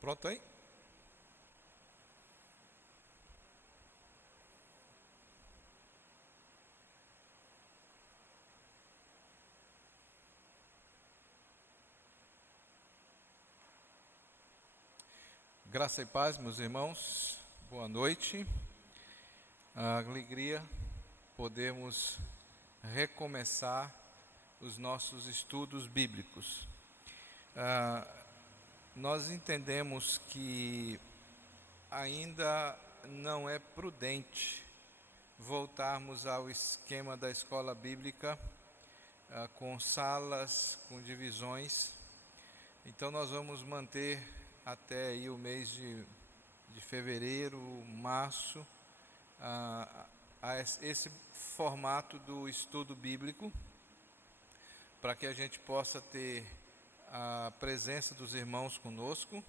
Pronto aí? Graça e paz, meus irmãos. Boa noite. A alegria podermos recomeçar os nossos estudos bíblicos. Nós entendemos que ainda não é prudente voltarmos ao esquema da escola bíblica, com salas, com divisões. Então nós vamos manter até aí o mês de fevereiro, março, esse formato do estudo bíblico, para que a gente possa ter a presença dos irmãos conosco.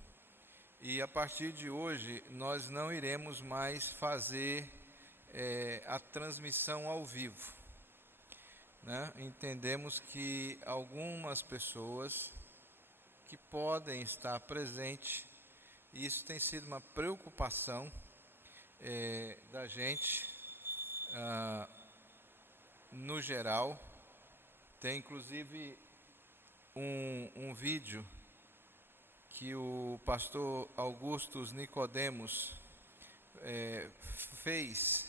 E a partir de hoje nós não iremos mais fazer a transmissão ao vivo, né? Entendemos que algumas pessoas que podem estar presentes, e isso tem sido uma preocupação da gente, no geral. Tem inclusive um vídeo que o pastor Augustus Nicodemos fez,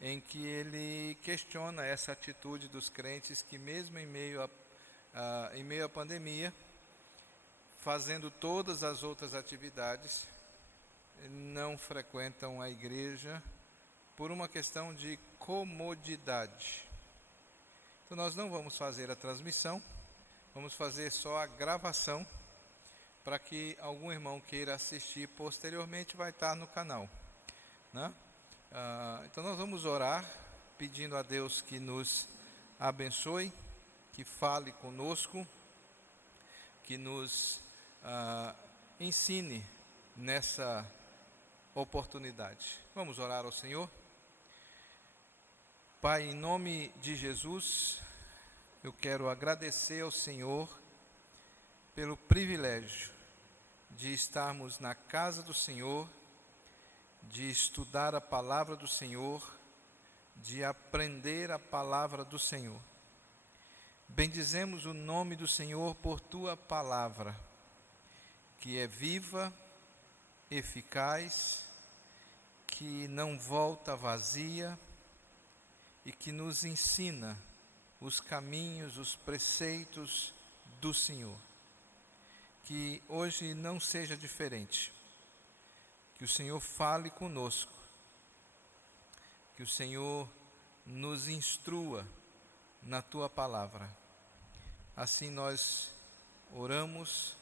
em que ele questiona essa atitude dos crentes que mesmo em meio à pandemia, fazendo todas as outras atividades, não frequentam a igreja por uma questão de comodidade. Então nós não vamos fazer a transmissão, vamos fazer só a gravação, para que algum irmão queira assistir posteriormente, vai estar no canal, né? Então nós vamos orar, pedindo a Deus que nos abençoe, que fale conosco, que nos ensine nessa oportunidade. Vamos orar ao Senhor. Pai, em nome de Jesus, eu quero agradecer ao Senhor pelo privilégio de estarmos na casa do Senhor, de estudar a palavra do Senhor, de aprender a palavra do Senhor. Bendizemos o nome do Senhor por Tua palavra, que é viva, eficaz, que não volta vazia e que nos ensina os caminhos, os preceitos do Senhor. Que hoje não seja diferente, que o Senhor fale conosco, que o Senhor nos instrua na Tua palavra. Assim nós oramos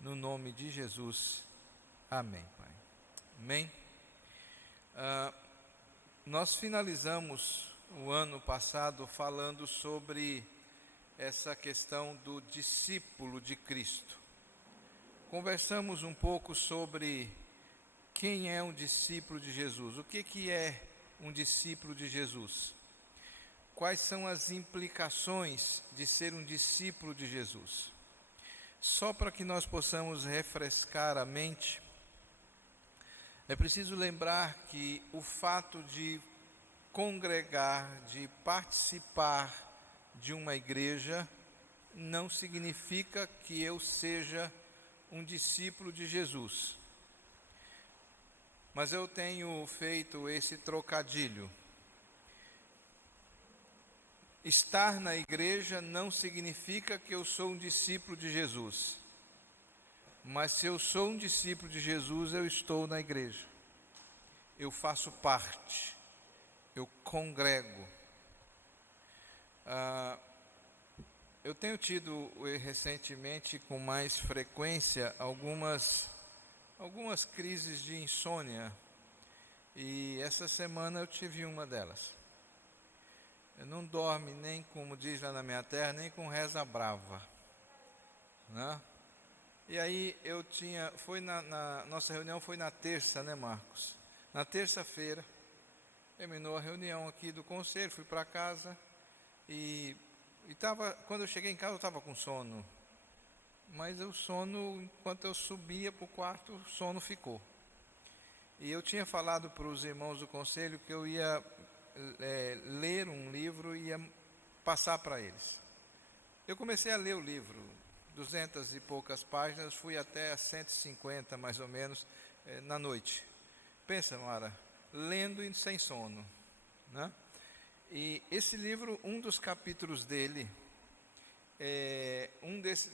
no nome de Jesus. Amém, Pai. Amém. Nós finalizamos o ano passado falando sobre essa questão do discípulo de Cristo. Conversamos um pouco sobre quem é um discípulo de Jesus, o que é um discípulo de Jesus, quais são as implicações de ser um discípulo de Jesus. Só para que nós possamos refrescar a mente, é preciso lembrar que o fato de congregar, de participar de uma igreja, não significa que eu seja um discípulo de Jesus. Mas eu tenho feito esse trocadilho. Estar na igreja não significa que eu sou um discípulo de Jesus. Mas se eu sou um discípulo de Jesus, eu estou na igreja. Eu faço parte. Eu congrego. Eu tenho tido recentemente, com mais frequência, algumas crises de insônia. E essa semana eu tive uma delas. Eu não dorme nem, como diz lá na minha terra, nem com reza brava, né? E aí nossa reunião foi na terça, né, Marcos? Na terça-feira, terminou a reunião aqui do conselho, fui para casa e quando eu cheguei em casa eu estava com sono. mas o sono, enquanto eu subia para o quarto, o sono ficou. E eu tinha falado para os irmãos do conselho que eu ia ler um livro e ia passar para eles. Eu comecei a ler o livro, 200 e poucas páginas, fui até a 150 mais ou menos na noite. Pensa, Mara, lendo e sem sono, né? E esse livro, um dos capítulos dele,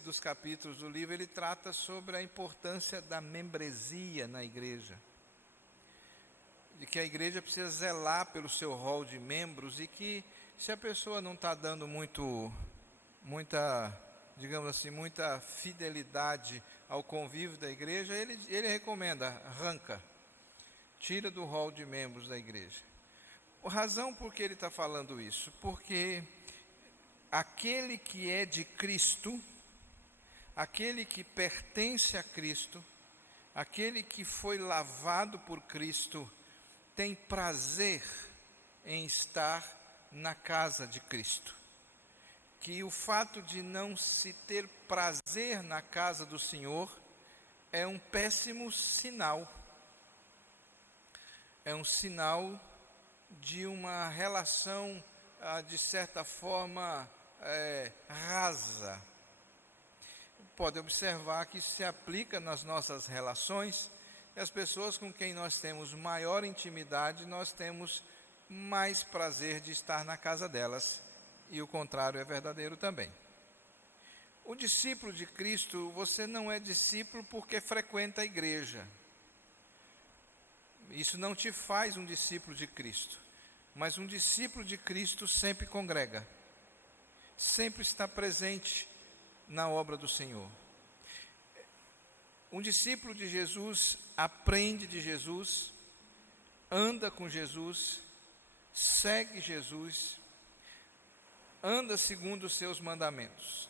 dos capítulos do livro, ele trata sobre a importância da membresia na igreja. De que a igreja precisa zelar pelo seu rol de membros e que se a pessoa não está dando muita, digamos assim, muita fidelidade ao convívio da igreja, ele recomenda, arranca, tira do rol de membros da igreja. A razão por que ele está falando isso? Porque aquele que é de Cristo, aquele que pertence a Cristo, aquele que foi lavado por Cristo, tem prazer em estar na casa de Cristo. Que o fato de não se ter prazer na casa do Senhor é um péssimo sinal. É um sinal de uma relação, de certa forma, rasa. Pode observar que isso se aplica nas nossas relações. E as pessoas com quem nós temos maior intimidade, nós temos mais prazer de estar na casa delas. E o contrário é verdadeiro também. O discípulo de Cristo, você não é discípulo porque frequenta a igreja. Isso não te faz um discípulo de Cristo. Mas um discípulo de Cristo sempre congrega. Sempre está presente na obra do Senhor. Um discípulo de Jesus aprende de Jesus, anda com Jesus, segue Jesus, anda segundo os seus mandamentos.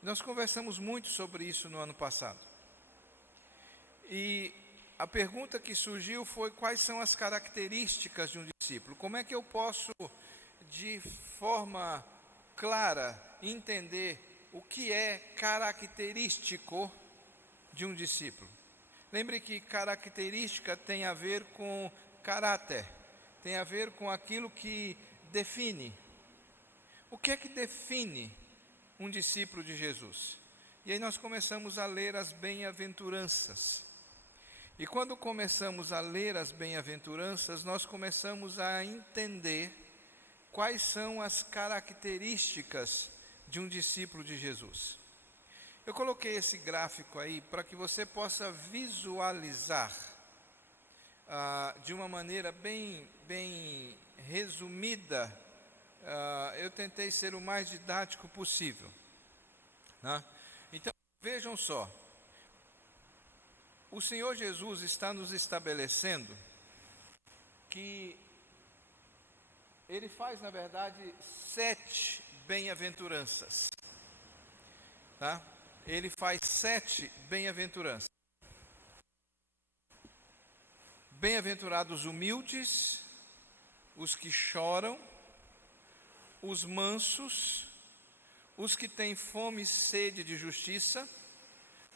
Nós conversamos muito sobre isso no ano passado. E a pergunta que surgiu foi: quais são as características de um discípulo? Como é que eu posso, de forma clara, entender o que é característico de um discípulo? Lembre que característica tem a ver com caráter, tem a ver com aquilo que define. O que é que define um discípulo de Jesus? E aí nós começamos a ler as bem-aventuranças. E quando começamos a ler as bem-aventuranças, nós começamos a entender quais são as características de um discípulo de Jesus. Eu coloquei esse gráfico aí para que você possa visualizar de uma maneira bem resumida. Eu tentei ser o mais didático possível, né? Então, vejam só. O Senhor Jesus está nos estabelecendo que Ele faz, na verdade, 7 bem-aventuranças, tá? Ele faz 7 bem-aventuranças. Bem-aventurados humildes, os que choram, os mansos, os que têm fome e sede de justiça,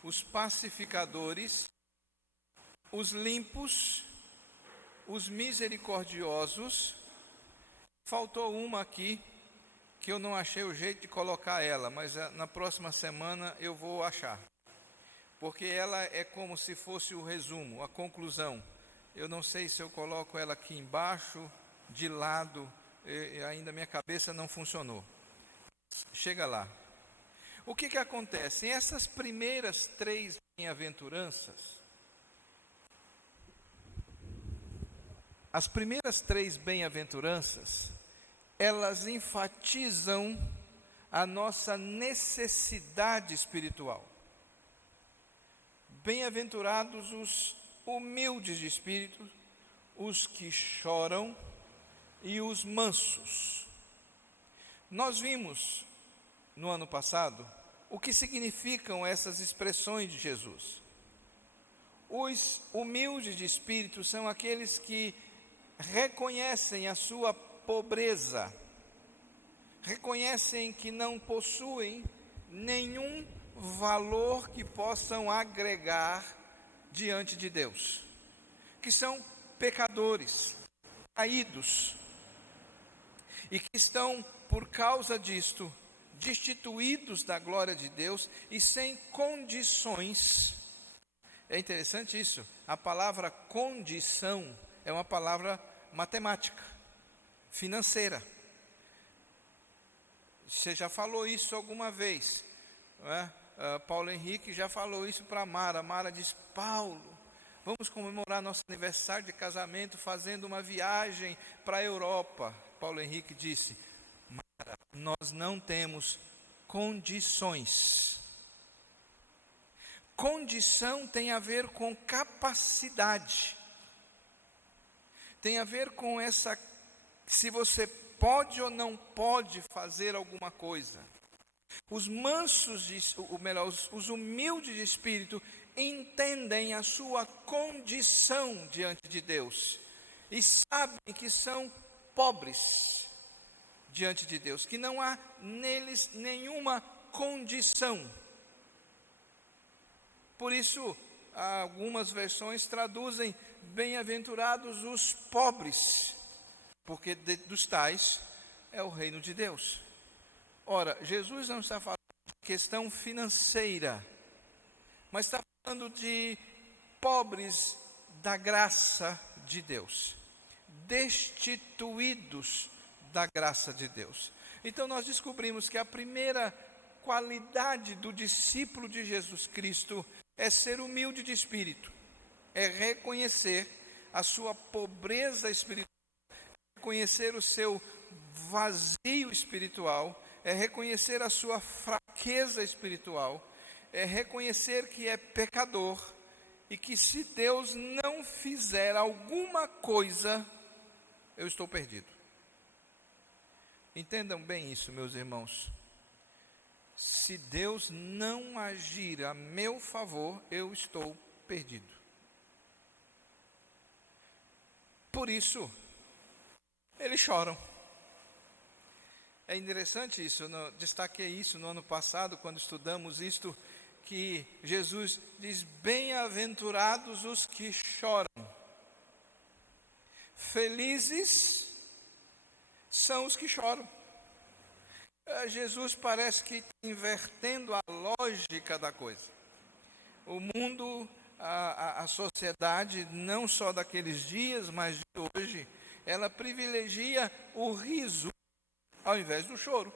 os pacificadores, os limpos, os misericordiosos. Faltou uma aqui, que eu não achei o jeito de colocar ela, mas na próxima semana eu vou achar. Porque ela é como se fosse o resumo, a conclusão. Eu não sei se eu coloco ela aqui embaixo, de lado, ainda minha cabeça não funcionou. Chega lá. O que acontece? Essas primeiras 3 bem-aventuranças, as primeiras 3 bem-aventuranças, elas enfatizam a nossa necessidade espiritual. Bem-aventurados os humildes de espírito, os que choram e os mansos. Nós vimos no ano passado o que significam essas expressões de Jesus. Os humildes de espírito são aqueles que reconhecem a sua pobreza, reconhecem que não possuem nenhum valor que possam agregar diante de Deus, que são pecadores, caídos, e que estão, por causa disto, destituídos da glória de Deus e sem condições. É interessante isso, a palavra condição é uma palavra matemática, financeira. Você já falou isso alguma vez, não é? Paulo Henrique já falou isso para Mara. Mara diz: Paulo, vamos comemorar nosso aniversário de casamento fazendo uma viagem para a Europa. Paulo Henrique disse: Mara, nós não temos condições. Condição tem a ver com capacidade, tem a ver com essa, se você pode ou não pode fazer alguma coisa. Os mansos, os humildes de espírito, entendem a sua condição diante de Deus e sabem que são pobres diante de Deus, que não há neles nenhuma condição. Por isso, algumas versões traduzem: bem-aventurados os pobres, porque dos tais é o reino de Deus. Ora, Jesus não está falando de questão financeira, mas está falando de pobres da graça de Deus, destituídos da graça de Deus. Então nós descobrimos que a primeira qualidade do discípulo de Jesus Cristo é ser humilde de espírito, é reconhecer a sua pobreza espiritual, reconhecer o seu vazio espiritual, é reconhecer a sua fraqueza espiritual, é reconhecer que é pecador e que se Deus não fizer alguma coisa, eu estou perdido. Entendam bem isso, meus irmãos. Se Deus não agir a meu favor, eu estou perdido. Por isso, eles choram. É interessante isso, destaquei isso no ano passado, quando estudamos isto, que Jesus diz: bem-aventurados os que choram. Felizes são os que choram. Jesus parece que está invertendo a lógica da coisa. O mundo, a sociedade, não só daqueles dias, mas de hoje, ela privilegia o riso ao invés do choro.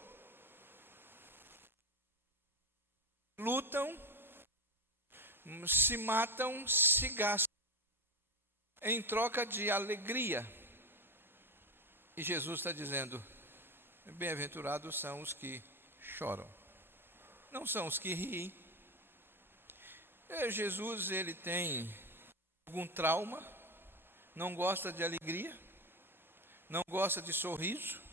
Lutam, se matam, se gastam em troca de alegria. E Jesus está dizendo: bem-aventurados são os que choram, não são os que riem. Jesus, ele tem algum trauma, não gosta de alegria, não gosta de sorriso.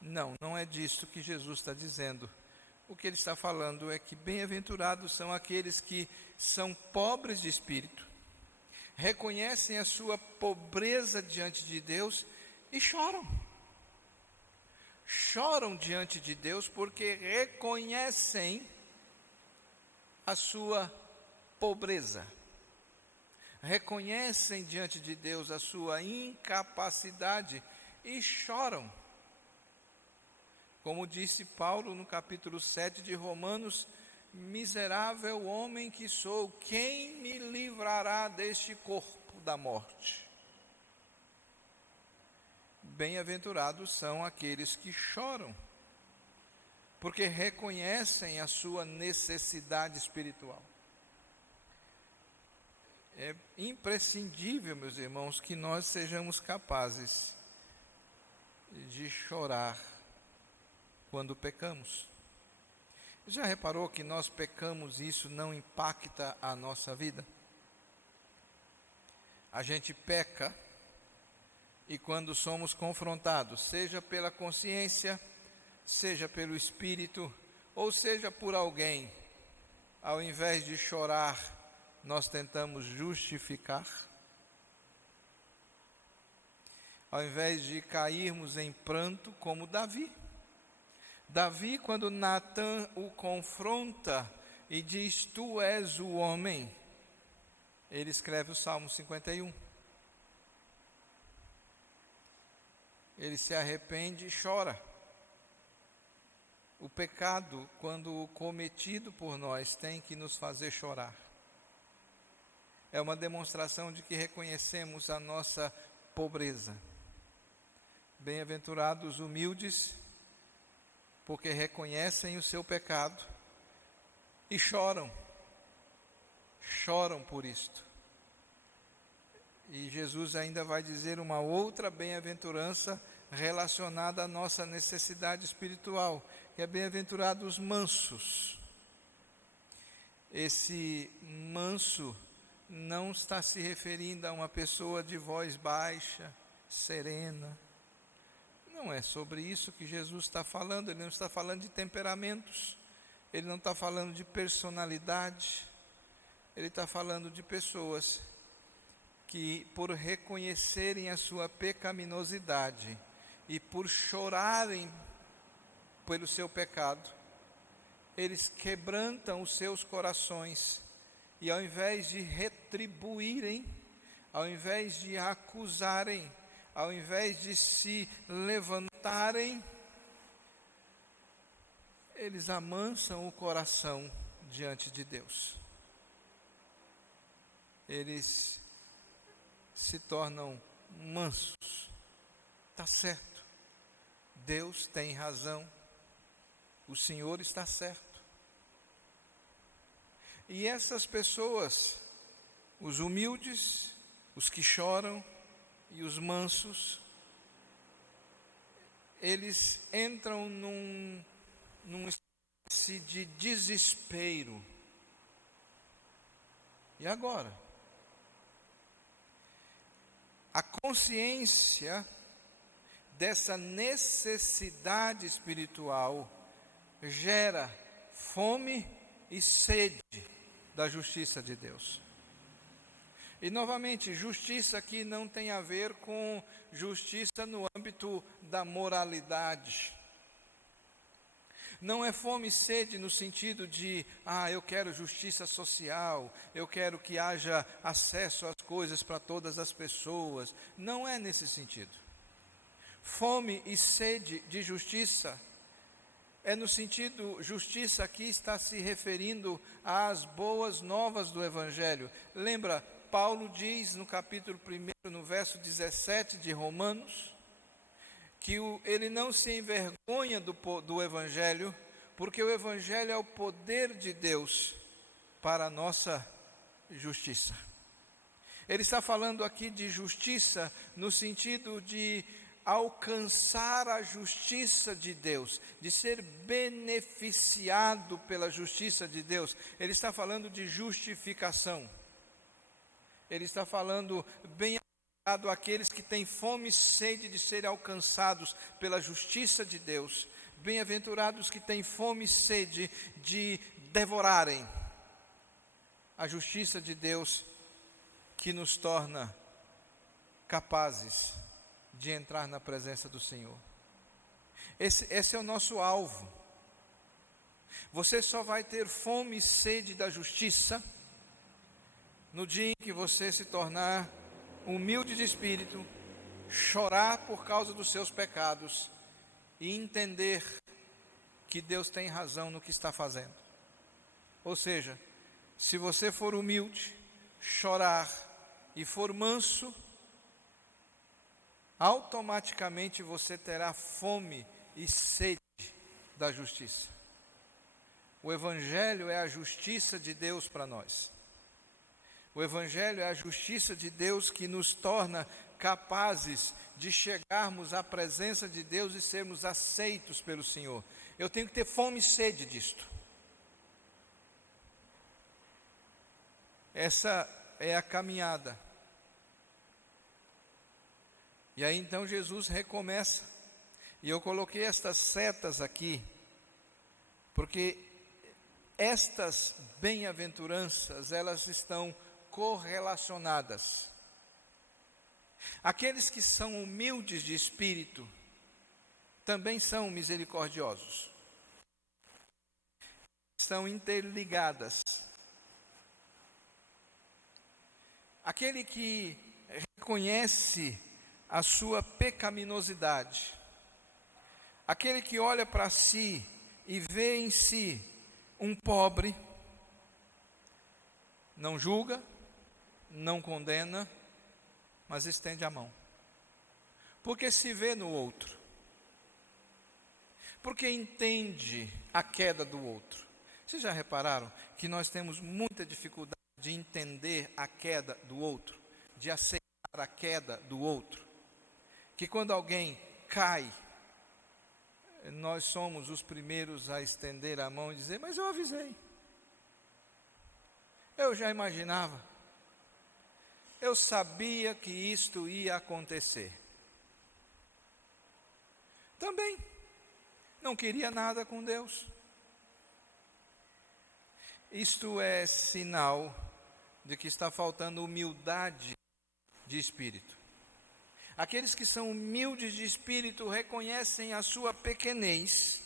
Não é disso que Jesus está dizendo. O que ele está falando é que bem-aventurados são aqueles que são pobres de espírito, reconhecem a sua pobreza diante de Deus e choram. Choram diante de Deus porque reconhecem a sua pobreza, reconhecem diante de Deus a sua incapacidade e choram. Como disse Paulo no capítulo 7 de Romanos: miserável homem que sou, quem me livrará deste corpo da morte? Bem-aventurados são aqueles que choram, porque reconhecem a sua necessidade espiritual. É imprescindível, meus irmãos, que nós sejamos capazes de chorar quando pecamos. Já reparou que nós pecamos e isso não impacta a nossa vida? A gente peca e quando somos confrontados, seja pela consciência, seja pelo espírito, ou seja por alguém, ao invés de chorar, nós tentamos justificar. Ao invés de cairmos em pranto como Davi. Davi, quando Natã o confronta e diz: tu és o homem, ele escreve o Salmo 51. Ele se arrepende e chora. O pecado, quando cometido por nós, tem que nos fazer chorar. É uma demonstração de que reconhecemos a nossa pobreza. Bem-aventurados os humildes, porque reconhecem o seu pecado e choram por isto. E Jesus ainda vai dizer uma outra bem-aventurança relacionada à nossa necessidade espiritual, que é bem-aventurados os mansos. Esse manso não está se referindo a uma pessoa de voz baixa, serena. Não é sobre isso que Jesus está falando. Ele não está falando de temperamentos, ele não está falando de personalidade, ele está falando de pessoas que, por reconhecerem a sua pecaminosidade e por chorarem pelo seu pecado, eles quebrantam os seus corações e, ao invés de retribuírem, ao invés de acusarem, ao invés de se levantarem, eles amansam o coração diante de Deus. Eles se tornam mansos. Está certo. Deus tem razão. O Senhor está certo. E essas pessoas, os humildes, os que choram e os mansos, eles entram numa espécie de desespero. E agora? A consciência dessa necessidade espiritual gera fome e sede da justiça de Deus. E novamente, justiça aqui não tem a ver com justiça no âmbito da moralidade. Não é fome e sede no sentido de, eu quero justiça social, eu quero que haja acesso às coisas para todas as pessoas. Não é nesse sentido. Fome e sede de justiça é no sentido, justiça aqui está se referindo às boas novas do Evangelho. Lembra, Paulo diz no capítulo 1, no verso 17 de Romanos, que ele não se envergonha do Evangelho, porque o Evangelho é o poder de Deus para a nossa justiça. Ele está falando aqui de justiça no sentido de alcançar a justiça de Deus, de ser beneficiado pela justiça de Deus. Ele está falando de justificação. Ele está falando bem-aventurado aqueles que têm fome e sede de serem alcançados pela justiça de Deus. Bem-aventurados que têm fome e sede de devorarem a justiça de Deus, que nos torna capazes de entrar na presença do Senhor. Esse é o nosso alvo. Você só vai ter fome e sede da justiça no dia em que você se tornar humilde de espírito, chorar por causa dos seus pecados e entender que Deus tem razão no que está fazendo. Ou seja, se você for humilde, chorar e for manso, automaticamente você terá fome e sede da justiça. O Evangelho é a justiça de Deus para nós. O Evangelho é a justiça de Deus que nos torna capazes de chegarmos à presença de Deus e sermos aceitos pelo Senhor. Eu tenho que ter fome e sede disto. Essa é a caminhada. E aí então Jesus recomeça. E eu coloquei estas setas aqui, porque estas bem-aventuranças, elas estão correlacionadas. Aqueles que são humildes de espírito também são misericordiosos. estão interligadas. Aquele que reconhece a sua pecaminosidade, aquele que olha para si e vê em si um pobre, não julga, não condena, mas estende a mão. Porque se vê no outro. Porque entende a queda do outro. Vocês já repararam que nós temos muita dificuldade de entender a queda do outro, de aceitar a queda do outro? Que quando alguém cai, nós somos os primeiros a estender a mão e dizer: mas eu avisei, eu já imaginava, eu sabia que isto ia acontecer. Também não queria nada com Deus. Isto é sinal de que está faltando humildade de espírito. Aqueles que são humildes de espírito reconhecem a sua pequenez.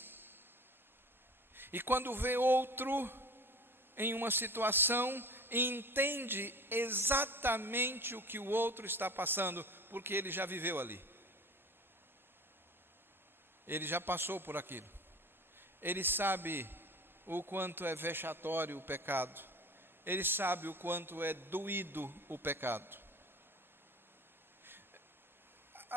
E quando vê outro em uma situação, entende exatamente o que o outro está passando, porque ele já viveu ali. Ele já passou por aquilo. Ele sabe o quanto é vexatório o pecado. Ele sabe o quanto é doído o pecado.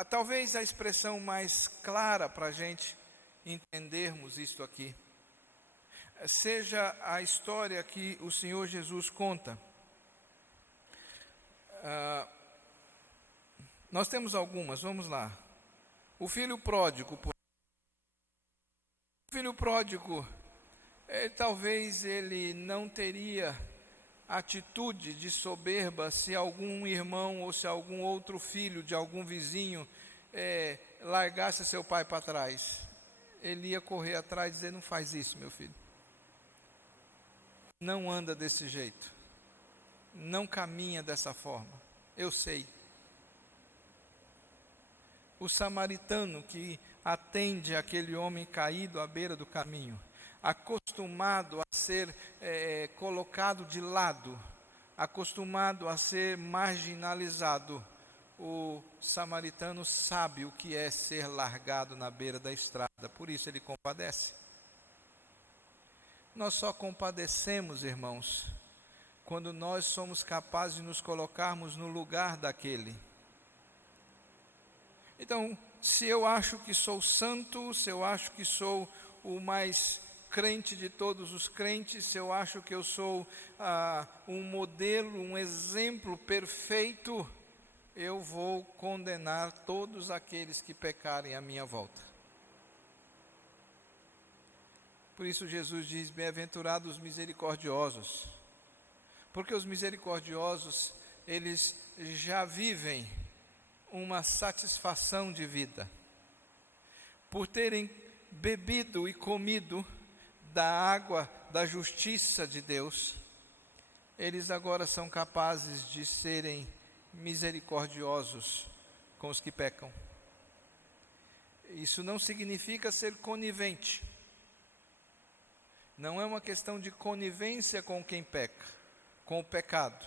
Talvez a expressão mais clara para a gente entendermos isto aqui seja a história que o Senhor Jesus conta. Nós temos algumas, vamos lá. O filho pródigo. O filho pródigo, talvez ele não teria atitude de soberba se algum irmão ou se algum outro filho de algum vizinho largasse seu pai para trás. Ele ia correr atrás e dizer: não faz isso, meu filho. Não anda desse jeito. Não caminha dessa forma. Eu sei. O samaritano que atende aquele homem caído à beira do caminho, acostumado a ser colocado de lado, acostumado a ser marginalizado, o samaritano sabe o que é ser largado na beira da estrada, por isso ele compadece. Nós só compadecemos, irmãos, quando nós somos capazes de nos colocarmos no lugar daquele. Então, se eu acho que sou santo, se eu acho que sou o mais crente de todos os crentes, se eu acho que eu sou um modelo, um exemplo perfeito, eu vou condenar todos aqueles que pecarem à minha volta. Por isso Jesus diz: bem-aventurados os misericordiosos, porque os misericordiosos, eles já vivem uma satisfação de vida, por terem bebido e comido da água da justiça de Deus, eles agora são capazes de serem misericordiosos com os que pecam. Isso não significa ser conivente. Não é uma questão de conivência com quem peca, com o pecado.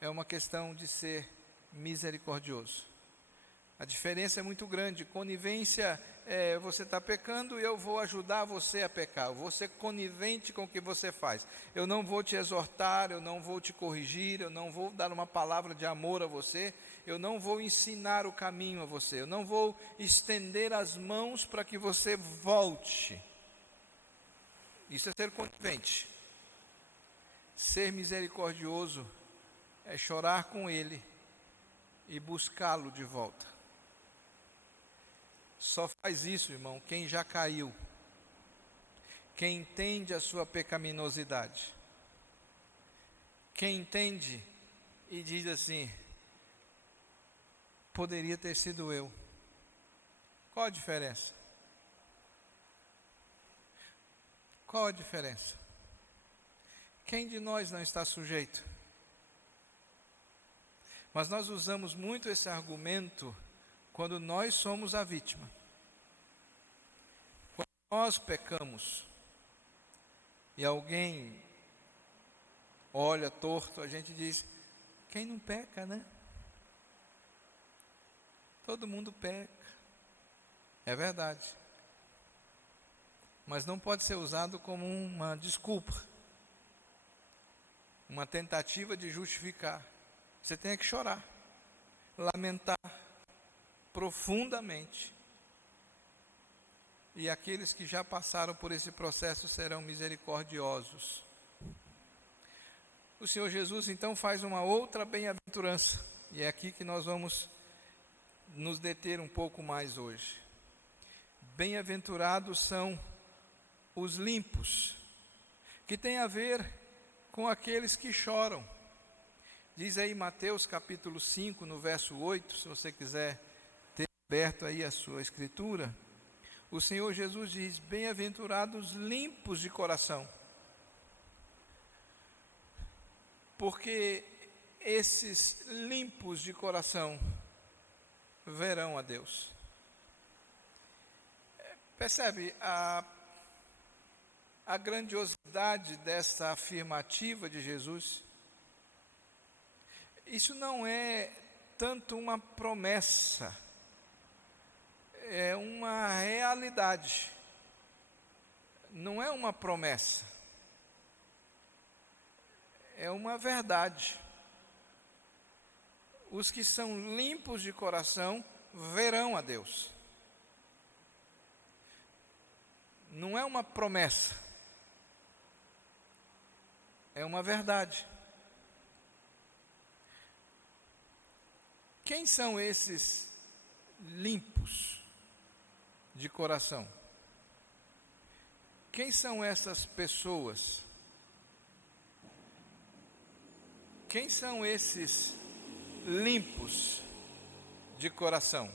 É uma questão de ser misericordioso. A diferença é muito grande. Conivência é você está pecando e eu vou ajudar você a pecar. Eu vou ser conivente com o que você faz. Eu não vou te exortar, eu não vou te corrigir, eu não vou dar uma palavra de amor a você, eu não vou ensinar o caminho a você, eu não vou estender as mãos para que você volte. Isso é ser conivente. Ser misericordioso é chorar com ele e buscá-lo de volta. Só faz isso, irmão, quem já caiu, quem entende a sua pecaminosidade, quem entende e diz assim: poderia ter sido eu. Qual a diferença? Qual a diferença? Quem de nós não está sujeito? Mas nós usamos muito esse argumento quando nós somos a vítima. Quando nós pecamos. e alguém olha torto, a gente diz: quem não peca, né? Todo mundo peca. É verdade. Mas não pode ser usado como uma desculpa, uma tentativa de justificar. Você tem que chorar, lamentar profundamente. E aqueles que já passaram por esse processo serão misericordiosos. O Senhor Jesus então faz uma outra bem-aventurança, e é aqui que nós vamos nos deter um pouco mais hoje. Bem-aventurados são os limpos, que tem a ver com aqueles que choram. Diz aí Mateus capítulo 5, no verso 8, se você quiser ter aberto aí a sua escritura, o Senhor Jesus diz: bem-aventurados limpos de coração, porque esses limpos de coração verão a Deus. Percebe a grandiosidade dessa afirmativa de Jesus? Isso não é tanto uma promessa, é uma realidade, não é uma promessa, é uma verdade. Os que são limpos de coração verão a Deus. Não é uma promessa, é uma verdade. Quem são esses limpos de coração? Quem são essas pessoas? Quem são esses limpos de coração?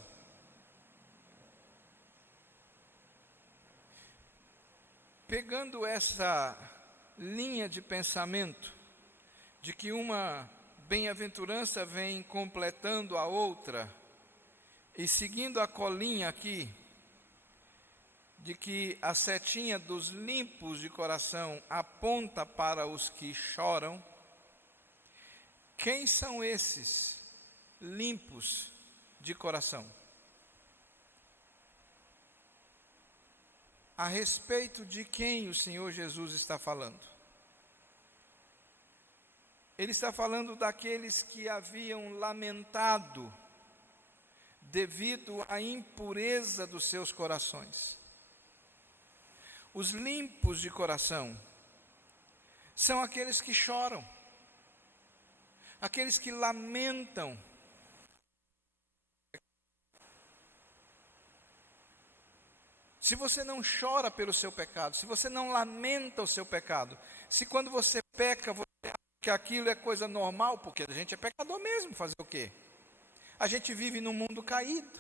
Pegando essa linha de pensamento, de que uma bem-aventurança vem completando a outra, e seguindo a colinha aqui, de que a setinha dos limpos de coração aponta para os que choram, quem são esses limpos de coração? A respeito de quem o Senhor Jesus está falando? Ele está falando daqueles que haviam lamentado devido à impureza dos seus corações. Os limpos de coração são aqueles que choram, aqueles que lamentam. Se você não chora pelo seu pecado, se você não lamenta o seu pecado, se quando você peca, você acha que aquilo é coisa normal, porque a gente é pecador mesmo, fazer o quê? A gente vive num mundo caído.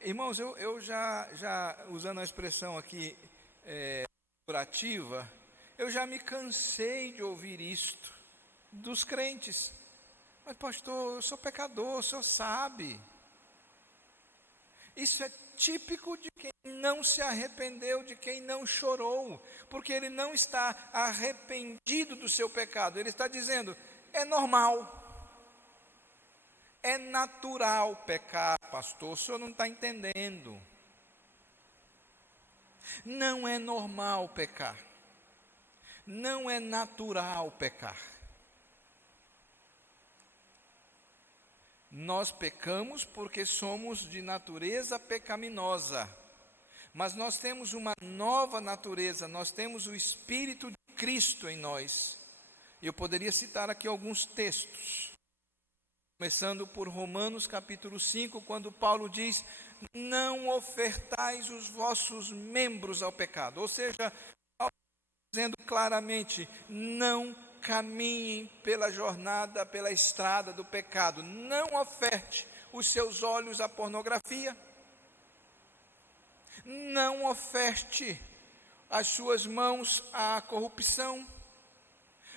Irmãos, eu já usando a expressão aqui figurativa, eu já me cansei de ouvir isto dos crentes. Mas pastor, eu sou pecador, o senhor sabe. Isso é típico de quem não se arrependeu, de quem não chorou, porque ele não está arrependido do seu pecado. Ele está dizendo: é normal, é natural pecar, pastor, o senhor não está entendendo. Não é normal pecar, não é natural pecar. Nós pecamos porque somos de natureza pecaminosa, mas nós temos uma nova natureza, nós temos o Espírito de Cristo em nós. Eu poderia citar aqui alguns textos, começando por Romanos capítulo 5, quando Paulo diz: não ofertais os vossos membros ao pecado. Ou seja, Paulo dizendo claramente: não caminhem pela jornada, pela estrada do pecado. Não oferte os seus olhos à pornografia. Não oferte as suas mãos à corrupção.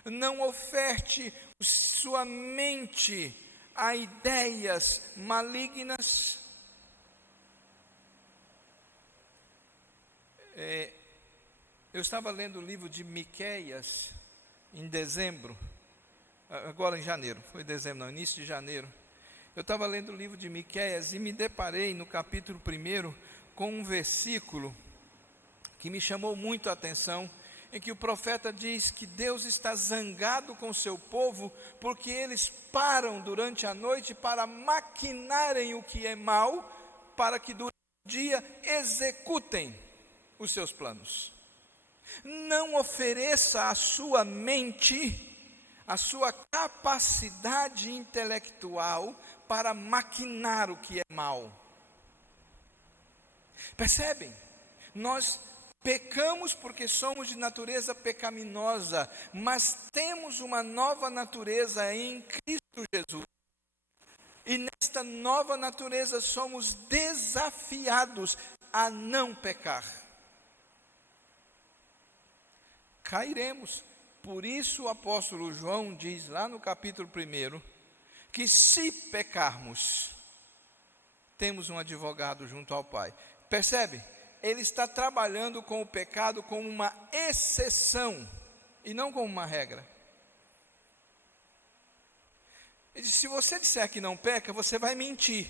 Não oferte sua mente a ideias malignas. Eu estava lendo o livro de Miqueias em dezembro, agora em janeiro, foi dezembro não, início de janeiro. Eu estava lendo o livro de Miqueias e me deparei no capítulo 1 com um versículo que me chamou muito a atenção, em que o profeta diz que Deus está zangado com o seu povo, porque eles param durante a noite para maquinarem o que é mal, para que durante o dia executem os seus planos. Não ofereça à sua mente, a sua capacidade intelectual para maquinar o que é mal. Percebem? Nós pecamos porque somos de natureza pecaminosa, mas temos uma nova natureza em Cristo Jesus. E nesta nova natureza somos desafiados a não pecar. Cairemos. Por isso o apóstolo João diz lá no capítulo 1, que se pecarmos, temos um advogado junto ao Pai. Percebe? Ele está trabalhando com o pecado como uma exceção e não como uma regra. Ele diz, se você disser que não peca, você vai mentir,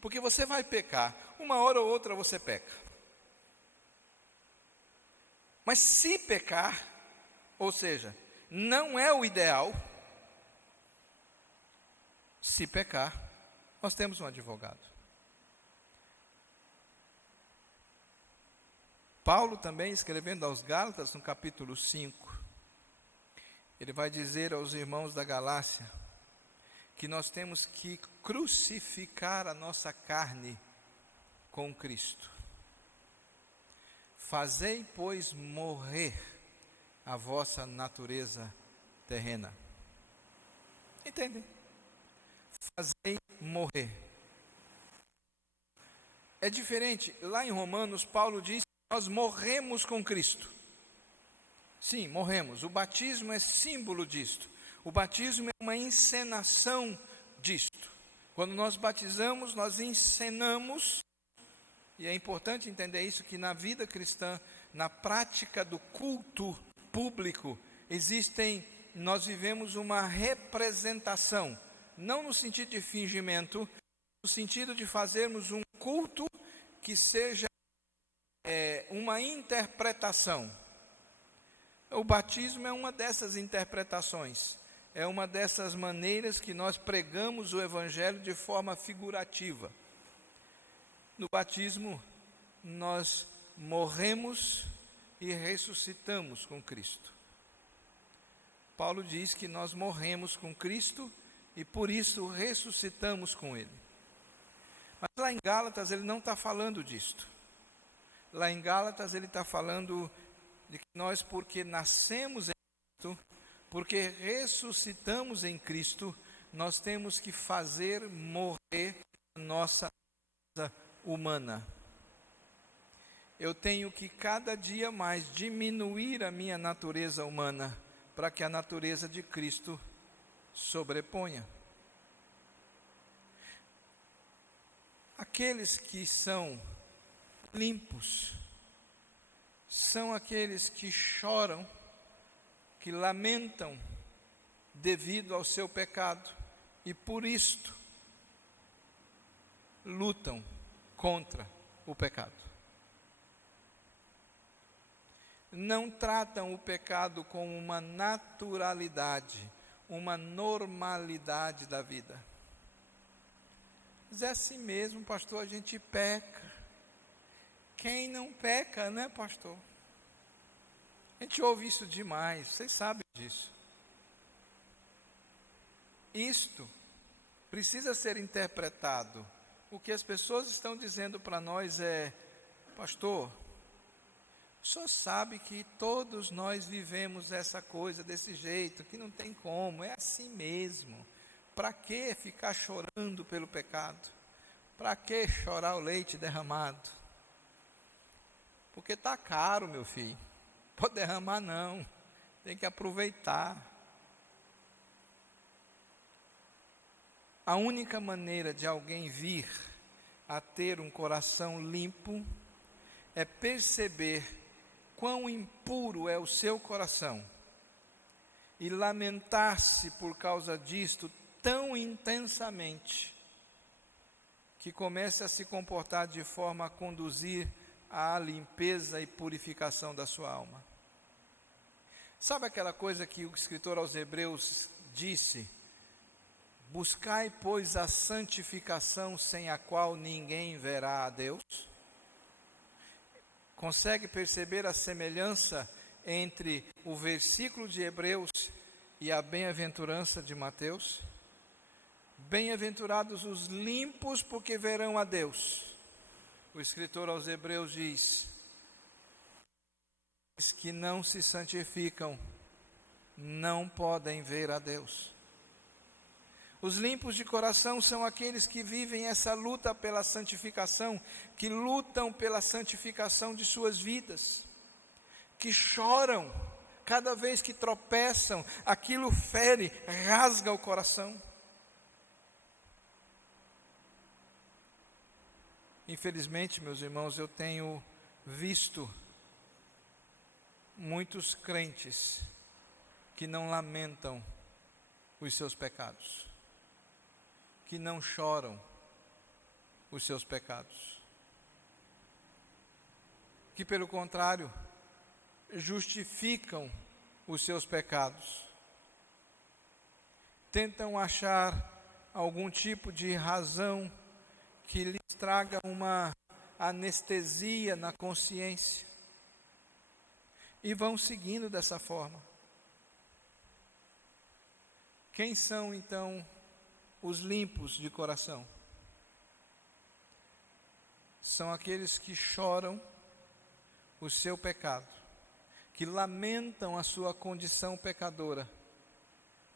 porque você vai pecar. Uma hora ou outra você peca. Mas se pecar, ou seja, não é o ideal, se pecar, nós temos um advogado. Paulo também, escrevendo aos Gálatas, no capítulo 5, ele vai dizer aos irmãos da Galácia, que nós temos que crucificar a nossa carne com Cristo. Fazei, pois, morrer a vossa natureza terrena. Entendem? Fazei morrer. É diferente. Lá em Romanos, Paulo diz que nós morremos com Cristo. Sim, morremos. O batismo é símbolo disto. O batismo é uma encenação disto. Quando nós batizamos, nós encenamos. E é importante entender isso, que na vida cristã, na prática do culto público, nós vivemos uma representação, não no sentido de fingimento, no sentido de fazermos um culto que seja uma interpretação. O batismo é uma dessas interpretações, é uma dessas maneiras que nós pregamos o Evangelho de forma figurativa. No batismo, nós morremos e ressuscitamos com Cristo. Paulo diz que nós morremos com Cristo e por isso ressuscitamos com Ele. Mas lá em Gálatas ele não está falando disto. Lá em Gálatas ele está falando de que nós, porque nascemos em Cristo, porque ressuscitamos em Cristo, nós temos que fazer morrer a nossa natureza humana. Eu tenho que cada dia mais diminuir a minha natureza humana, para que a natureza de Cristo sobreponha. Aqueles que são limpos, são aqueles que choram, que lamentam devido ao seu pecado, e por isto lutam contra o pecado. Não tratam o pecado como uma naturalidade, uma normalidade da vida. Mas é assim mesmo, pastor, a gente peca. Quem não peca, né, pastor? A gente ouve isso demais, vocês sabem disso. Isto precisa ser interpretado. O que as pessoas estão dizendo para nós é: pastor, o senhor sabe que todos nós vivemos essa coisa desse jeito, que não tem como, é assim mesmo. Para que ficar chorando pelo pecado? Para que chorar o leite derramado? Porque está caro, meu filho. Pode derramar não, tem que aproveitar. A única maneira de alguém vir a ter um coração limpo é perceber quão impuro é o seu coração e lamentar-se por causa disto tão intensamente, que comece a se comportar de forma a conduzir à limpeza e purificação da sua alma. Sabe aquela coisa que o escritor aos Hebreus disse? Buscai, pois, a santificação sem a qual ninguém verá a Deus. Consegue perceber a semelhança entre o versículo de Hebreus e a bem-aventurança de Mateus? Bem-aventurados os limpos, porque verão a Deus. O escritor aos Hebreus diz: os que não se santificam não podem ver a Deus. Os limpos de coração são aqueles que vivem essa luta pela santificação, que lutam pela santificação de suas vidas, que choram cada vez que tropeçam, aquilo fere, rasga o coração. Infelizmente, meus irmãos, eu tenho visto muitos crentes que não lamentam os seus pecados, que não choram os seus pecados, que pelo contrário, justificam os seus pecados, tentam achar algum tipo de razão que lhes traga uma anestesia na consciência, e vão seguindo dessa forma. Quem são então os limpos de coração? São aqueles que choram o seu pecado, que lamentam a sua condição pecadora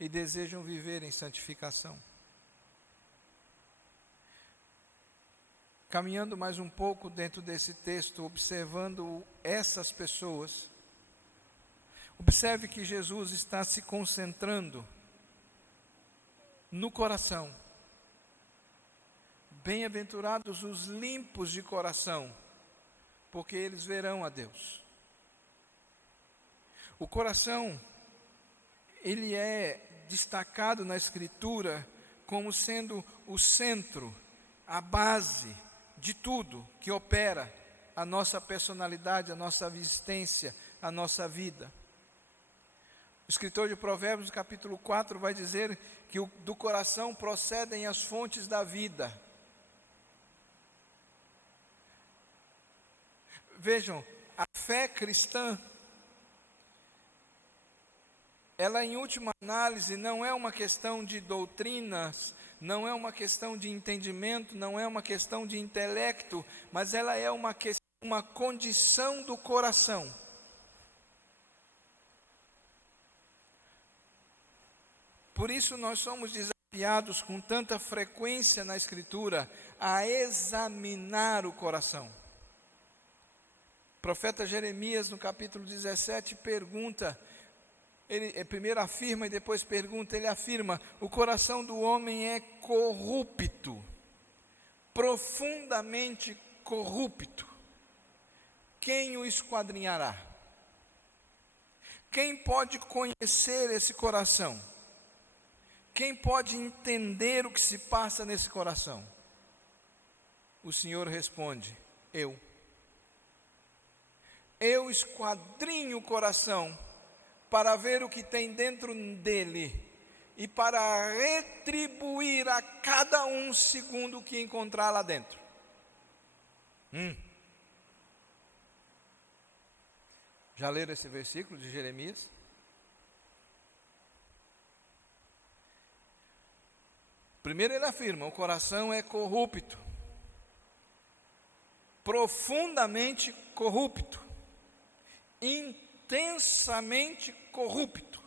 e desejam viver em santificação. Caminhando mais um pouco dentro desse texto, observando essas pessoas, observe que Jesus está se concentrando no coração. Bem-aventurados os limpos de coração, porque eles verão a Deus. O coração, ele é destacado na Escritura como sendo o centro, a base de tudo que opera a nossa personalidade, a nossa existência, a nossa vida. O escritor de Provérbios, capítulo 4, vai dizer que do coração procedem as fontes da vida. Vejam, a fé cristã, ela em última análise não é uma questão de doutrinas, não é uma questão de entendimento, não é uma questão de intelecto, mas ela é uma condição do coração. Por isso nós somos desafiados com tanta frequência na Escritura a examinar o coração. O profeta Jeremias, no capítulo 17, pergunta, ele primeiro afirma e depois pergunta, ele afirma: o coração do homem é corrupto, profundamente corrupto. Quem o esquadrinhará? Quem pode conhecer esse coração? Quem pode entender o que se passa nesse coração? O Senhor responde: eu. Eu esquadrinho o coração para ver o que tem dentro dele e para retribuir a cada um segundo o que encontrar lá dentro. Já leram esse versículo de Jeremias? Primeiro ele afirma: o coração é corrupto, profundamente corrupto, intensamente corrupto.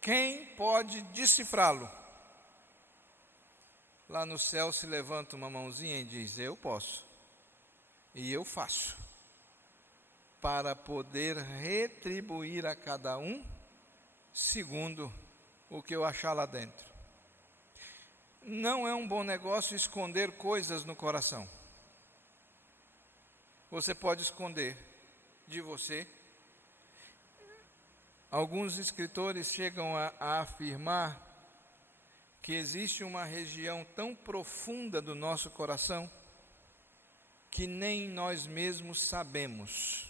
Quem pode decifrá-lo? Lá no céu se levanta uma mãozinha e diz: eu posso, e eu faço, para poder retribuir a cada um segundo o que eu achar lá dentro. Não é um bom negócio esconder coisas no coração. você pode esconder de você. Alguns escritores chegam a afirmar que existe uma região tão profunda do nosso coração que nem nós mesmos sabemos.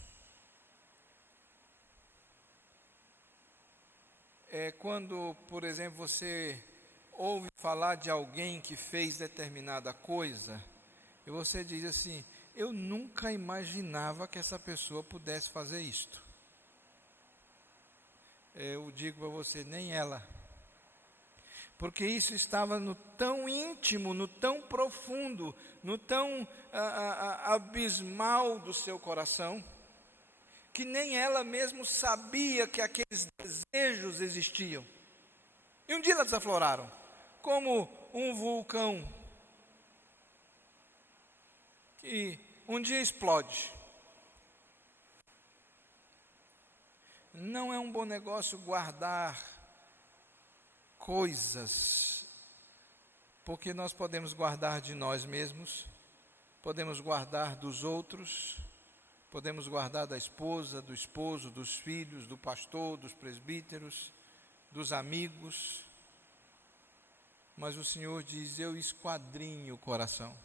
É quando, por exemplo, você ouve falar de alguém que fez determinada coisa, e você diz assim: eu nunca imaginava que essa pessoa pudesse fazer isto. Eu digo para você, nem ela. Porque isso estava no tão íntimo, no tão profundo, no tão abismal do seu coração, que nem ela mesma sabia que aqueles desejos existiam. E um dia elas afloraram, como um vulcão, que um dia explode. Não é um bom negócio guardar coisas, porque nós podemos guardar de nós mesmos, podemos guardar dos outros, podemos guardar da esposa, do esposo, dos filhos, do pastor, dos presbíteros, dos amigos, mas o Senhor diz: eu esquadrinho o coração,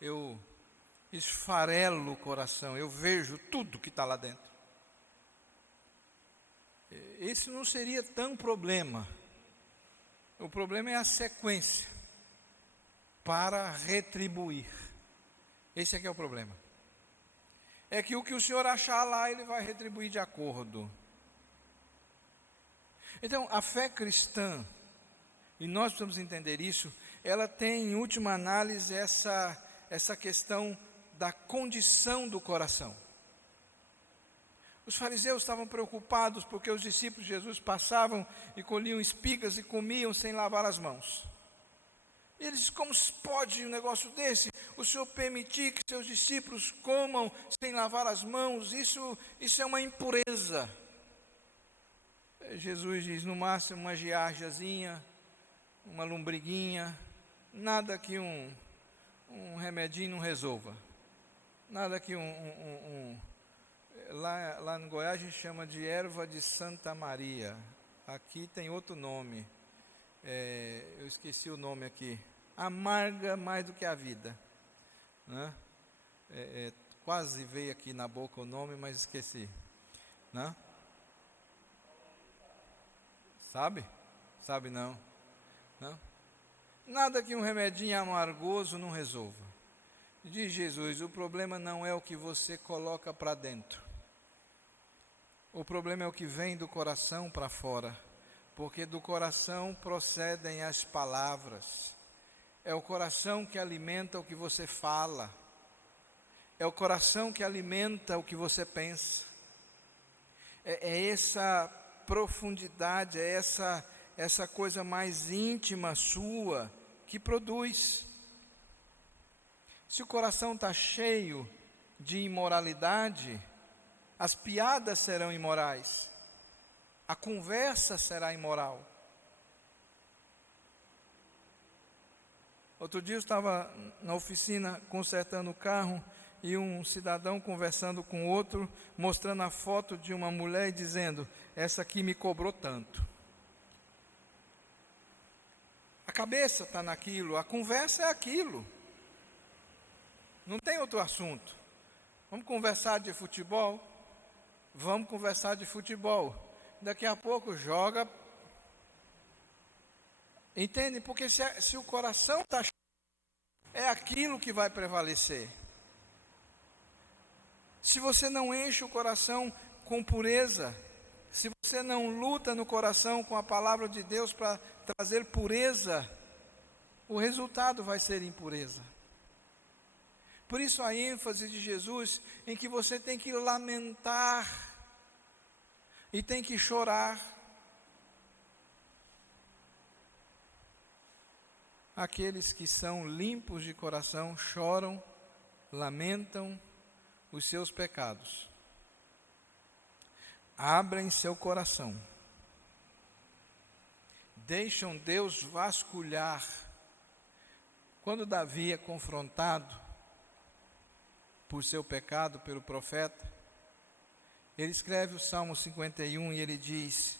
eu esfarelo o coração, eu vejo tudo que está lá dentro. Esse não seria tão problema. O problema é a sequência para retribuir. Esse é que é o problema. É que o Senhor achar lá, Ele vai retribuir de acordo. Então, a fé cristã, e nós precisamos entender isso, ela tem, em última análise, essa questão da condição do coração. Os fariseus estavam preocupados porque os discípulos de Jesus passavam e colhiam espigas e comiam sem lavar as mãos. E eles dizem: como pode um negócio desse? O Senhor permitir que seus discípulos comam sem lavar as mãos? Isso é uma impureza. Jesus diz: no máximo uma giardiazinha, uma lombriguinha, nada que um remedinho não resolva. Nada que Lá no Goiás a gente chama de erva de Santa Maria. Aqui tem outro nome. Eu esqueci o nome aqui. Amarga mais do que a vida, né? Quase veio aqui na boca o nome, mas esqueci, né? Sabe não? Nada que um remedinho amargoso não resolva. Diz Jesus: o problema não é o que você coloca para dentro. O problema é o que vem do coração para fora, porque do coração procedem as palavras. É o coração que alimenta o que você fala. É o coração que alimenta o que você pensa. É essa profundidade, é essa coisa mais íntima sua que produz. Se o coração está cheio de imoralidade, as piadas serão imorais, a conversa será imoral. Outro dia eu estava na oficina consertando o carro e um cidadão conversando com outro, mostrando a foto de uma mulher e dizendo: essa aqui me cobrou tanto. A cabeça está naquilo, a conversa é aquilo. Não tem outro assunto. Vamos conversar de futebol? Vamos conversar de futebol. Daqui a pouco joga. Entende? Porque se o coração está cheio, é aquilo que vai prevalecer. Se você não enche o coração com pureza, se você não luta no coração com a palavra de Deus para trazer pureza, o resultado vai ser impureza. Por isso a ênfase de Jesus em que você tem que lamentar e tem que chorar. Aqueles que são limpos de coração choram, lamentam os seus pecados. Abrem seu coração. Deixam Deus vasculhar Quando Davi é confrontado por seu pecado pelo profeta, ele escreve o Salmo 51 e ele diz: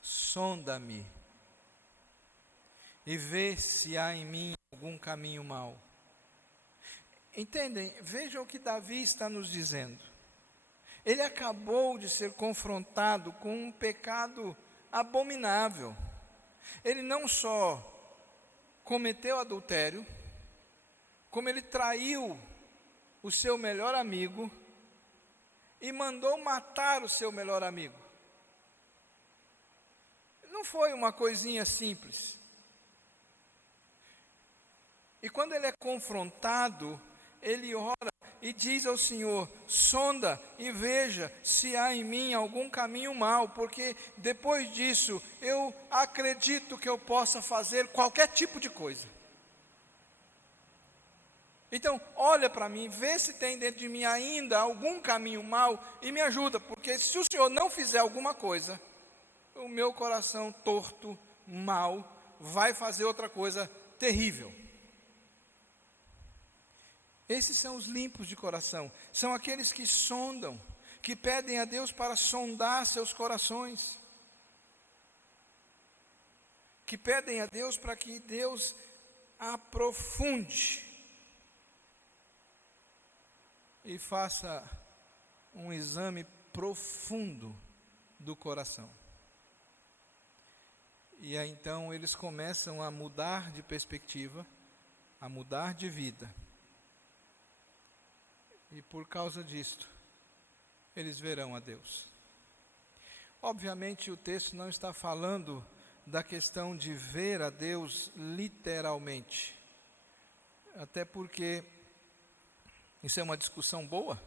sonda-me e vê se há em mim algum caminho mau. Entendem? Vejam o que Davi está nos dizendo. Ele acabou de ser confrontado com um pecado abominável. Ele não só cometeu adultério, como ele traiu o seu melhor amigo e mandou matar o seu melhor amigo. Não foi uma coisinha simples. E quando ele é confrontado, ele ora e diz ao Senhor: sonda e veja se há em mim algum caminho mau, porque depois disso eu acredito que eu possa fazer qualquer tipo de coisa. Então, olha para mim, vê se tem dentro de mim ainda algum caminho mau e me ajuda, porque se o Senhor não fizer alguma coisa, o meu coração torto, mau, vai fazer outra coisa terrível. Esses são os limpos de coração, são aqueles que sondam, que pedem a Deus para sondar seus corações, que pedem a Deus para que Deus aprofunde e faça um exame profundo do coração. E aí então eles começam a mudar de perspectiva, a mudar de vida. E por causa disto, eles verão a Deus. Obviamente o texto não está falando da questão de ver a Deus literalmente. Até porque isso é uma discussão boa,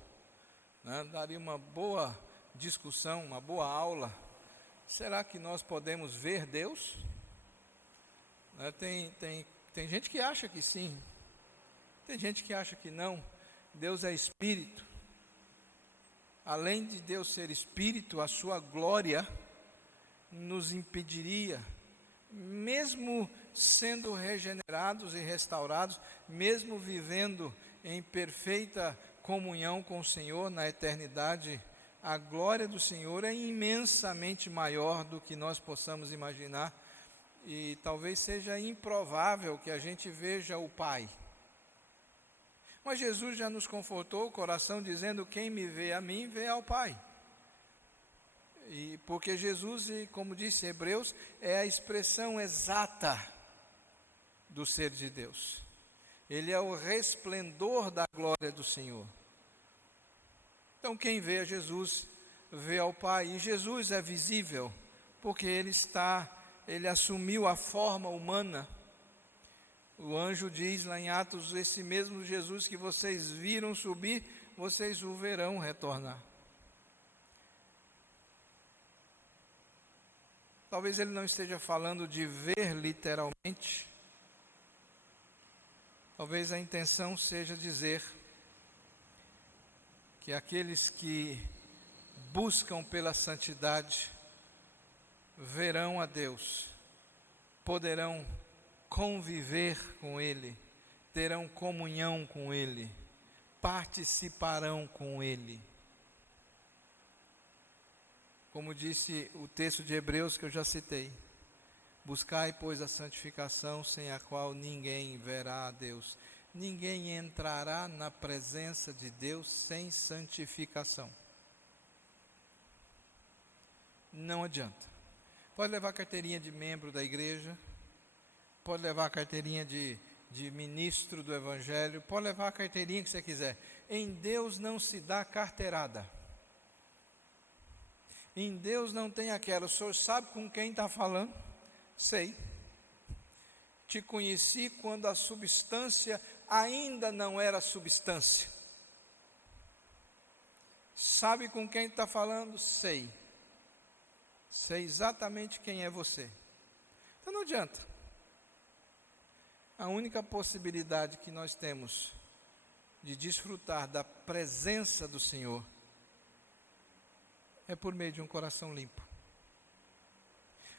né? Daria uma boa discussão, uma boa aula. Será que nós podemos ver Deus? Tem gente que acha que sim, tem gente que acha que não. Deus é espírito. Além de Deus ser espírito, a sua glória nos impediria, mesmo sendo regenerados e restaurados, mesmo vivendo em perfeita comunhão com o Senhor na eternidade, a glória do Senhor é imensamente maior do que nós possamos imaginar, e talvez seja improvável que a gente veja o Pai. Mas Jesus já nos confortou o coração dizendo: quem me vê a mim, vê ao Pai. E porque Jesus, como disse Hebreus, é a expressão exata do ser de Deus. Ele é o resplendor da glória do Senhor. Então quem vê a Jesus, vê ao Pai. E Jesus é visível, porque ele assumiu a forma humana. O anjo diz lá em Atos: esse mesmo Jesus que vocês viram subir, vocês o verão retornar. Talvez ele não esteja falando de ver literalmente. Talvez a intenção seja dizer que aqueles que buscam pela santidade verão a Deus, poderão conviver com Ele, terão comunhão com Ele, participarão com Ele. Como disse o texto de Hebreus que eu já citei: buscai, pois, a santificação, sem a qual ninguém verá a Deus. Ninguém entrará na presença de Deus sem santificação. Não adianta. Pode levar a carteirinha de membro da igreja, pode levar a carteirinha de ministro do Evangelho, pode levar a carteirinha que você quiser. Em Deus não se dá carteirada. Em Deus não tem aquela: o senhor sabe com quem está falando? Sei. Te conheci quando a substância ainda não era substância. Sabe com quem está falando? Sei. Sei exatamente quem é você. Então não adianta. A única possibilidade que nós temos de desfrutar da presença do Senhor é por meio de um coração limpo.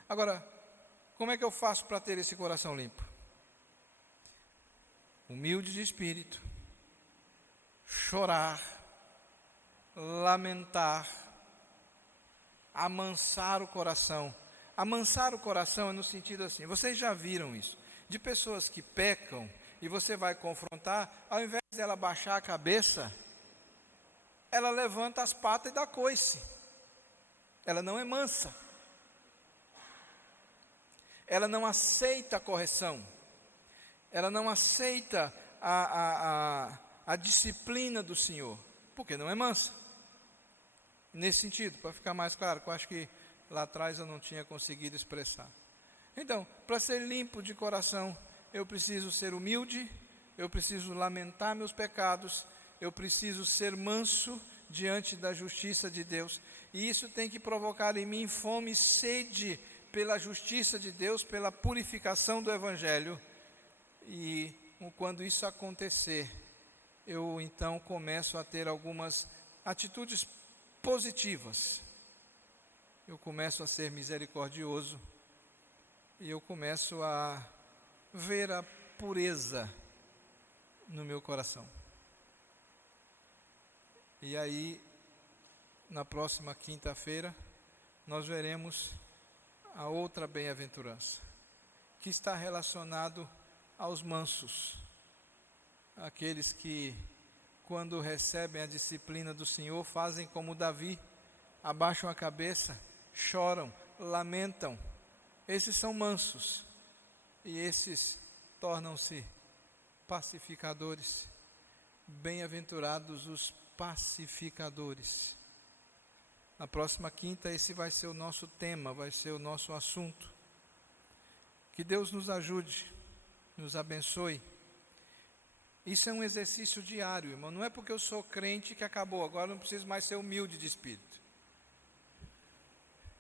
Agora, como é que eu faço para ter esse coração limpo? humilde de espírito, chorar, lamentar, amansar o coração. Amansar o coração é no sentido assim, vocês já viram isso, de pessoas que pecam e você vai confrontar, ao invés dela baixar a cabeça, ela levanta as patas e dá coice. Ela não é mansa. Ela não aceita a correção. Ela não aceita a disciplina do Senhor, porque não é mansa. Nesse sentido, para ficar mais claro, que eu acho que lá atrás eu não tinha conseguido expressar. Então, para ser limpo de coração, eu preciso ser humilde, eu preciso lamentar meus pecados, eu preciso ser manso diante da justiça de Deus. E isso tem que provocar em mim fome e sede pela justiça de Deus, pela purificação do Evangelho. E quando isso acontecer, eu então começo a ter algumas atitudes positivas. Eu começo a ser misericordioso e eu começo a ver a pureza no meu coração. E aí, na próxima quinta-feira, nós veremos a outra bem-aventurança, que está relacionado aos mansos, aqueles que, quando recebem a disciplina do Senhor, fazem como Davi, abaixam a cabeça, choram, lamentam. Esses são mansos, e esses tornam-se pacificadores. Bem-aventurados os pacificadores. Na próxima quinta, esse vai ser o nosso tema, vai ser o nosso assunto. Que Deus nos ajude, nos abençoe. Isso é um exercício diário, irmão. Não é porque eu sou crente que acabou, agora não preciso mais ser humilde de espírito.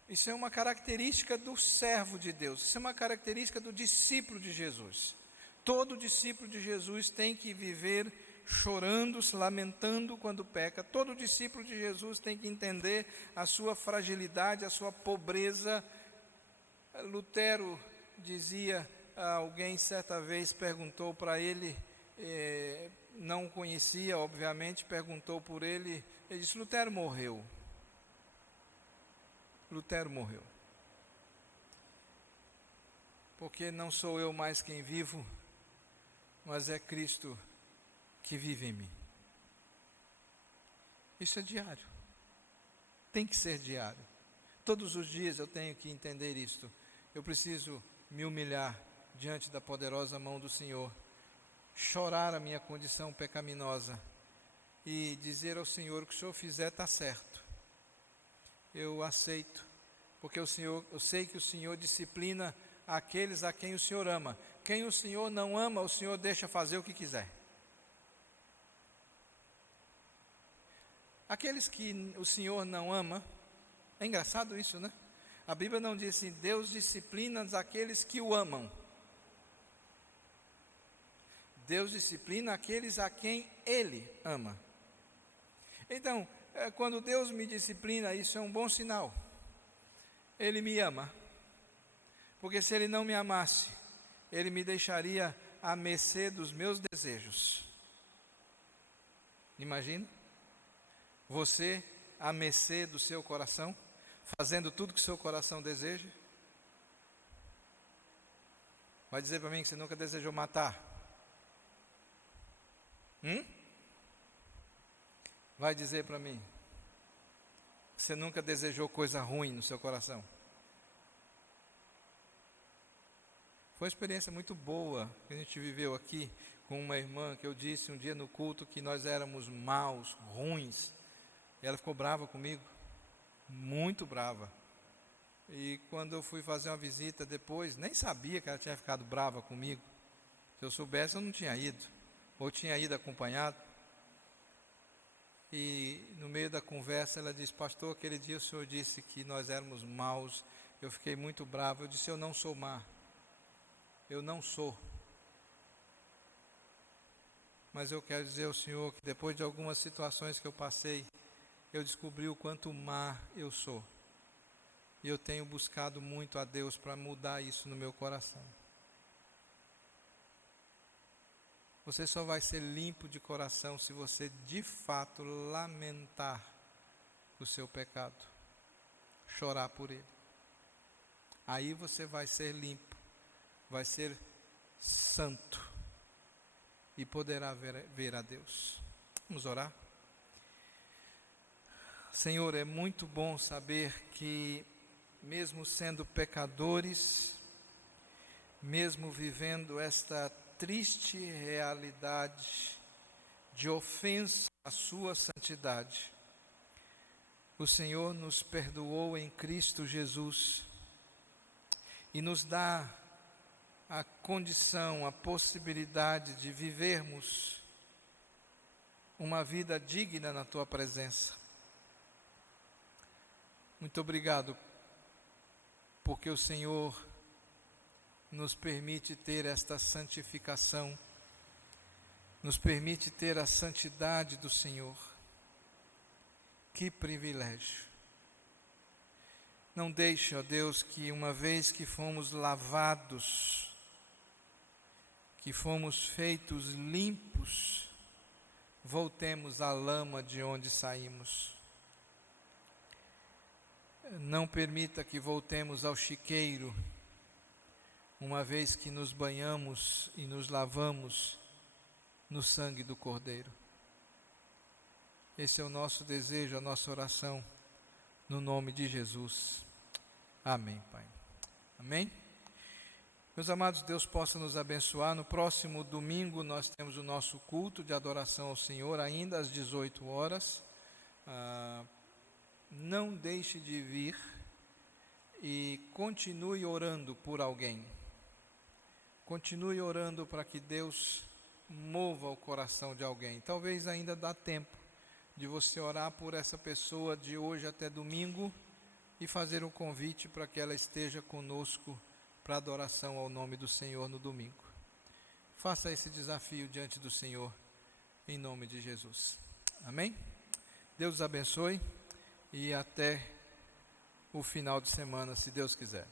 Isso é uma característica do servo de Deus, isso é uma característica do discípulo de Jesus. Todo discípulo de Jesus tem que viver chorando, se lamentando quando peca. Todo discípulo de Jesus tem que entender a sua fragilidade, a sua pobreza. Lutero dizia, alguém certa vez perguntou para ele, não o conhecia, obviamente, perguntou por ele, ele disse: Lutero morreu. Lutero morreu. Porque não sou eu mais quem vivo, mas é Cristo que vive em mim. Isso é diário. Tem que ser diário. Todos os dias eu tenho que entender isto. Eu preciso me humilhar diante da poderosa mão do Senhor, chorar a minha condição pecaminosa e dizer ao Senhor: o que o Senhor fizer está certo. Eu aceito, porque eu sei que o Senhor disciplina aqueles a quem o Senhor ama. Quem o Senhor não ama, o Senhor deixa fazer o que quiser. Aqueles que o Senhor não ama, é engraçado isso, né? A Bíblia não diz assim: Deus disciplina aqueles que o amam. Deus disciplina aqueles a quem Ele ama. Então, quando Deus me disciplina, isso é um bom sinal. Ele me ama. Porque se Ele não me amasse, Ele me deixaria à mercê dos meus desejos. Imagina? Você à mercê do seu coração, fazendo tudo que o seu coração deseja. Vai dizer para mim que você nunca desejou matar? Vai dizer para mim que você nunca desejou coisa ruim no seu coração? Foi uma experiência muito boa que a gente viveu aqui com uma irmã, que eu disse um dia no culto que nós éramos maus, ruins. E ela ficou brava comigo, muito brava. E quando eu fui fazer uma visita depois, nem sabia que ela tinha ficado brava comigo. Se eu soubesse, eu não tinha ido, ou tinha ido acompanhado. E no meio da conversa ela disse: pastor, aquele dia o senhor disse que nós éramos maus, eu fiquei muito bravo. Eu disse: eu não sou má, eu não sou. Mas eu quero dizer ao senhor que depois de algumas situações que eu passei, eu descobri o quanto má eu sou. E eu tenho buscado muito a Deus para mudar isso no meu coração. Você só vai ser limpo de coração se você de fato lamentar o seu pecado, chorar por ele. Aí você vai ser limpo, vai ser santo e poderá ver a Deus. Vamos orar? Senhor, é muito bom saber que, mesmo sendo pecadores, mesmo vivendo esta triste realidade de ofensa à sua santidade, o Senhor nos perdoou em Cristo Jesus e nos dá a condição, a possibilidade de vivermos uma vida digna na Tua presença. Muito obrigado, porque o Senhor nos permite ter esta santificação, nos permite ter a santidade do Senhor. Que privilégio! Não deixe, ó Deus, que uma vez que fomos lavados, que fomos feitos limpos, voltemos à lama de onde saímos. Não permita que voltemos ao chiqueiro, uma vez que nos banhamos e nos lavamos no sangue do Cordeiro. Esse é o nosso desejo, a nossa oração, no nome de Jesus. Amém, Pai. Amém? Meus amados, Deus possa nos abençoar. No próximo domingo nós temos o nosso culto de adoração ao Senhor, ainda às 18 horas. Não deixe de vir e continue orando por alguém. Continue orando para que Deus mova o coração de alguém. Talvez ainda dá tempo de você orar por essa pessoa de hoje até domingo e fazer um convite para que ela esteja conosco para adoração ao nome do Senhor no domingo. Faça esse desafio diante do Senhor, em nome de Jesus. Amém? Deus os abençoe e até o final de semana, se Deus quiser.